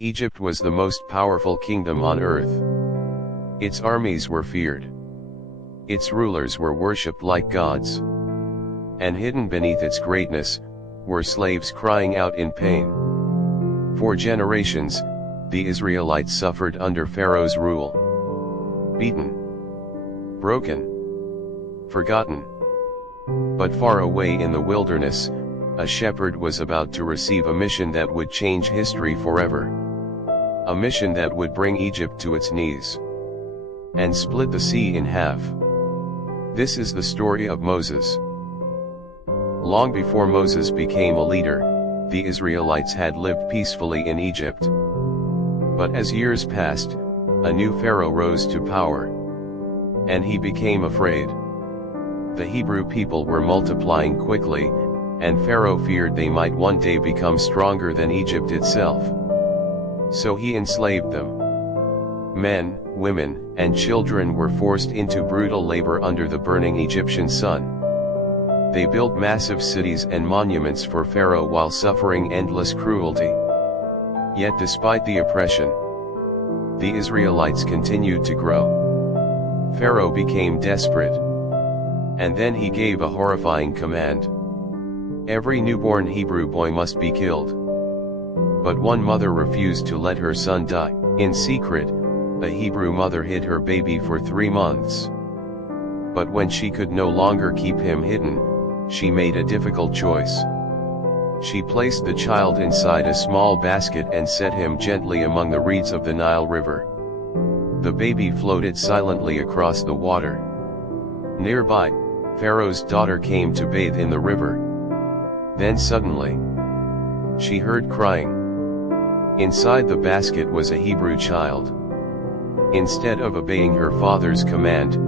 Egypt was the most powerful kingdom on earth. Its armies were feared. Its rulers were worshipped like gods. And hidden beneath its greatness, were slaves crying out in pain. For generations, the Israelites suffered under Pharaoh's rule. Beaten, broken, forgotten. But far away in the wilderness, a shepherd was about to receive a mission that would change history forever. A mission that would bring Egypt to its knees and split the sea in half. This is the story of Moses. Long before Moses became a leader, the Israelites had lived peacefully in Egypt. But as years passed, a new Pharaoh rose to power. And he became afraid. The Hebrew people were multiplying quickly, and Pharaoh feared they might one day become stronger than Egypt itself. So he enslaved them. Men, women, and children were forced into brutal labor under the burning Egyptian sun. They built massive cities and monuments for Pharaoh while suffering endless cruelty. Yet despite the oppression, the Israelites continued to grow. Pharaoh became desperate. And then he gave a horrifying command. Every newborn Hebrew boy must be killed. But one mother refused to let her son die. In secret, a Hebrew mother hid her baby for 3 months. But when she could no longer keep him hidden, she made a difficult choice. She placed the child inside a small basket and set him gently among the reeds of the Nile River. The baby floated silently across the water. Nearby, Pharaoh's daughter came to bathe in the river. Then suddenly, she heard crying. Inside the basket was a Hebrew child. Instead of obeying her father's command,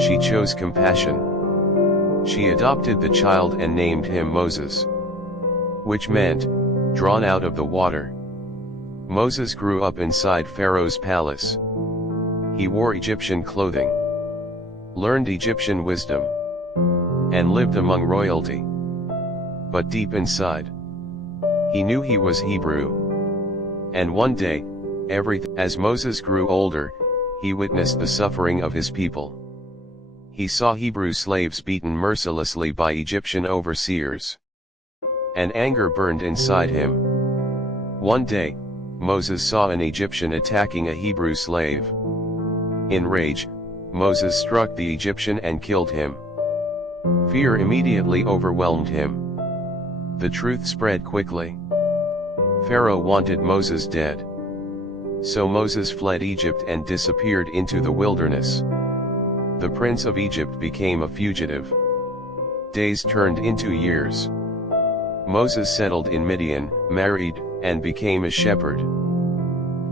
she chose compassion. She adopted the child and named him Moses, which meant, drawn out of the water. Moses grew up inside Pharaoh's palace. He wore Egyptian clothing, learned Egyptian wisdom, and lived among royalty. But deep inside, he knew he was Hebrew. And one day, as Moses grew older, he witnessed the suffering of his people. He saw Hebrew slaves beaten mercilessly by Egyptian overseers. And anger burned inside him. One day, Moses saw an Egyptian attacking a Hebrew slave. In rage, Moses struck the Egyptian and killed him. Fear immediately overwhelmed him. The truth spread quickly. Pharaoh wanted Moses dead. So Moses fled Egypt and disappeared into the wilderness. The prince of Egypt became a fugitive. Days turned into years. Moses settled in Midian, married, and became a shepherd.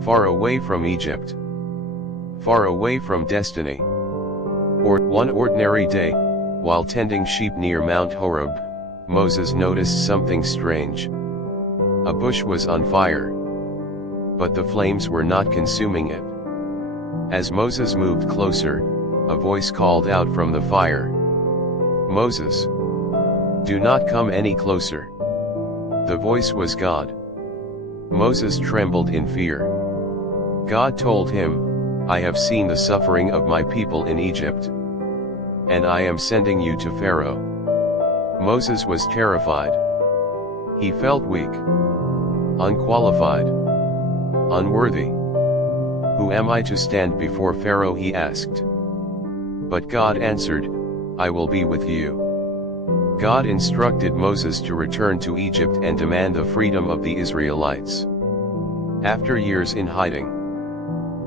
Far away from Egypt. Far away from destiny. One ordinary day, while tending sheep near Mount Horeb, Moses noticed something strange. A bush was on fire. But the flames were not consuming it. As Moses moved closer, a voice called out from the fire. Moses, do not come any closer. The voice was God. Moses trembled in fear. God told him, I have seen the suffering of my people in Egypt. And I am sending you to Pharaoh. Moses was terrified. He felt weak, unqualified, unworthy. Who am I to stand before Pharaoh? He asked. But God answered, I will be with you. God instructed Moses to return to Egypt and demand the freedom of the Israelites. After years in hiding,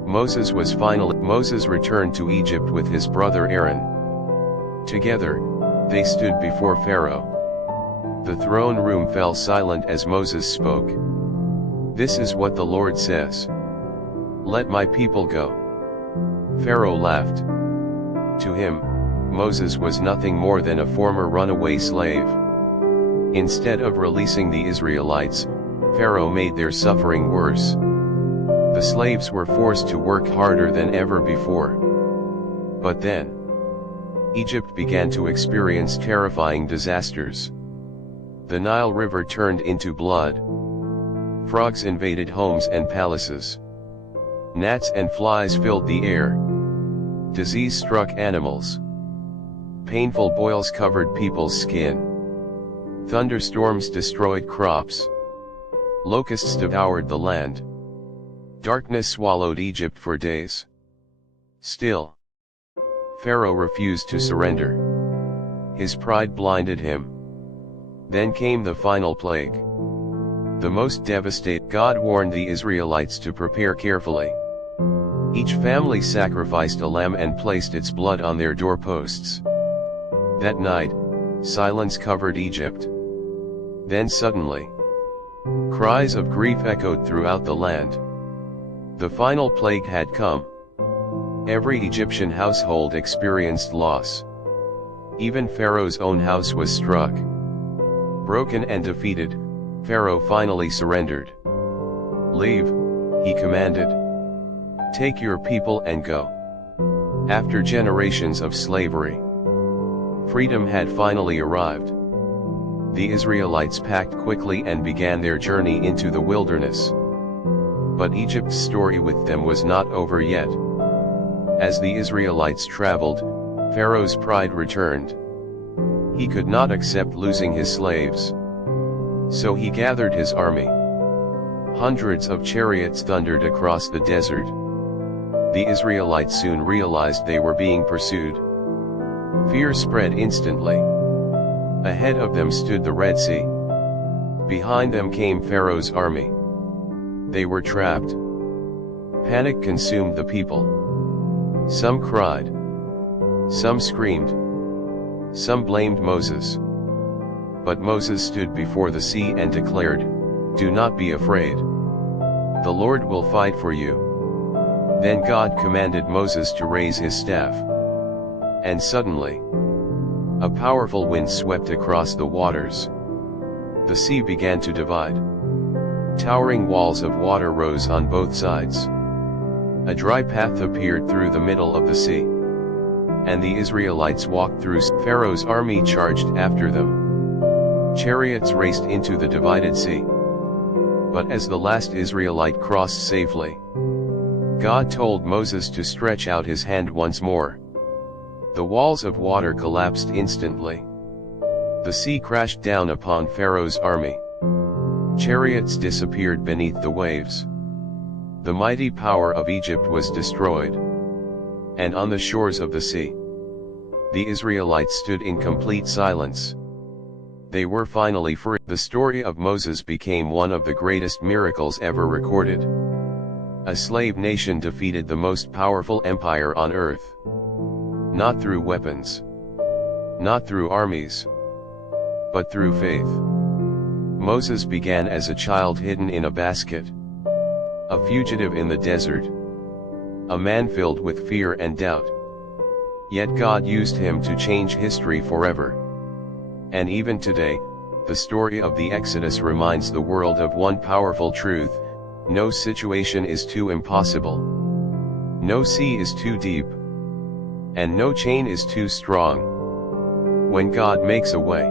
Moses returned to Egypt with his brother Aaron. Together, they stood before Pharaoh. The throne room fell silent as Moses spoke. This is what the Lord says. Let my people go. Pharaoh laughed. To him, Moses was nothing more than a former runaway slave. Instead of releasing the Israelites, Pharaoh made their suffering worse. The slaves were forced to work harder than ever before. But then, Egypt began to experience terrifying disasters. The Nile River turned into blood. Frogs invaded homes and palaces. Gnats and flies filled the air. Disease struck animals. Painful boils covered people's skin. Thunderstorms destroyed crops. Locusts devoured the land. Darkness swallowed Egypt for days. Still, Pharaoh refused to surrender. His pride blinded him. Then came the final plague. The most devastating. God warned the Israelites to prepare carefully. Each family sacrificed a lamb and placed its blood on their doorposts. That night, silence covered Egypt. Then suddenly, cries of grief echoed throughout the land. The final plague had come. Every Egyptian household experienced loss. Even Pharaoh's own house was struck. Broken and defeated, Pharaoh finally surrendered. "Leave," he commanded. "Take your people and go." After generations of slavery, freedom had finally arrived. The Israelites packed quickly and began their journey into the wilderness. But Egypt's story with them was not over yet. As the Israelites traveled, Pharaoh's pride returned. He could not accept losing his slaves. So he gathered his army. Hundreds of chariots thundered across the desert. The Israelites soon realized they were being pursued. Fear spread instantly. Ahead of them stood the Red Sea. Behind them came Pharaoh's army. They were trapped. Panic consumed the people. Some cried. Some screamed. Some blamed Moses. But Moses stood before the sea and declared, "Do not be afraid. The Lord will fight for you." Then God commanded Moses to raise his staff. And suddenly, a powerful wind swept across the waters. The sea began to divide. Towering walls of water rose on both sides. A dry path appeared through the middle of the sea. And the Israelites walked through. Pharaoh's army charged after them. Chariots raced into the divided sea. But as the last Israelite crossed safely, God told Moses to stretch out his hand once more. The walls of water collapsed instantly. The sea crashed down upon Pharaoh's army. Chariots disappeared beneath the waves. The mighty power of Egypt was destroyed. And on the shores of the sea, the Israelites stood in complete silence. They were finally free. The story of Moses became one of the greatest miracles ever recorded. A slave nation defeated the most powerful empire on earth. Not through weapons. Not through armies. But through faith. Moses began as a child hidden in a basket. A fugitive in the desert. A man filled with fear and doubt. Yet God used him to change history forever. And even today, the story of the Exodus reminds the world of one powerful truth: no situation is too impossible. No sea is too deep. And no chain is too strong. When God makes a way,